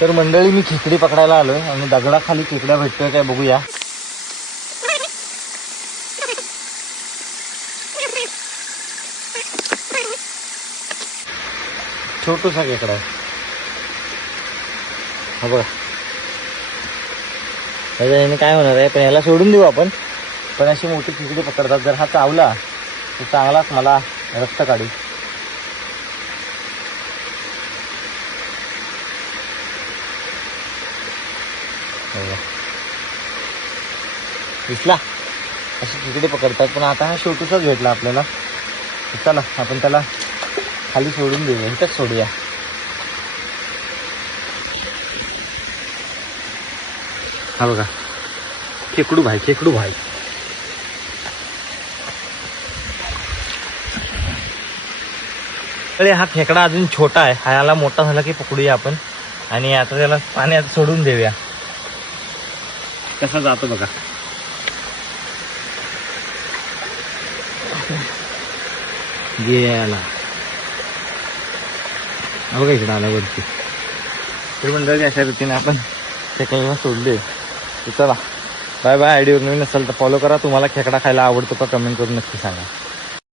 तर मंडळी मी खेकडी पकडायला आलोय आणि दगडाखाली खेकड्या भेटतोय काय बघूया. छोटूसा खेकडा आहे हा बघा. याने काय होणार आहे, पण याला सोडून देऊ आपण. पण अशी मोठी खेकडी पकडतात, जर हा चावला तर चांगलाच मला रक्त काढू. दिसला अशी खेकडी पकडतात, पण आता हा छोटूसाच भेटला आपल्याला. चला आपण त्याला खाली सोडून देऊया, इथंच सोडूया. हा बघा खेकडू भाई, खेकडू भाई. अरे हा खेकडा अजून छोटा आहे, हा याला मोठा झाला की पकडूया आपण. आणि आता त्याला पाण्यात सोडून देऊया. कसा जातो बघा. गेला बघा इकडे आला वरती. तर मंडळी अशा रीतीने आपण खेकड्याला सोडले. चला बाय बाय. आयडीवर नवीन असेल तर फॉलो करा. तुम्हाला खेकडा खायला आवडतो का कमेंट करून नक्की सांगा.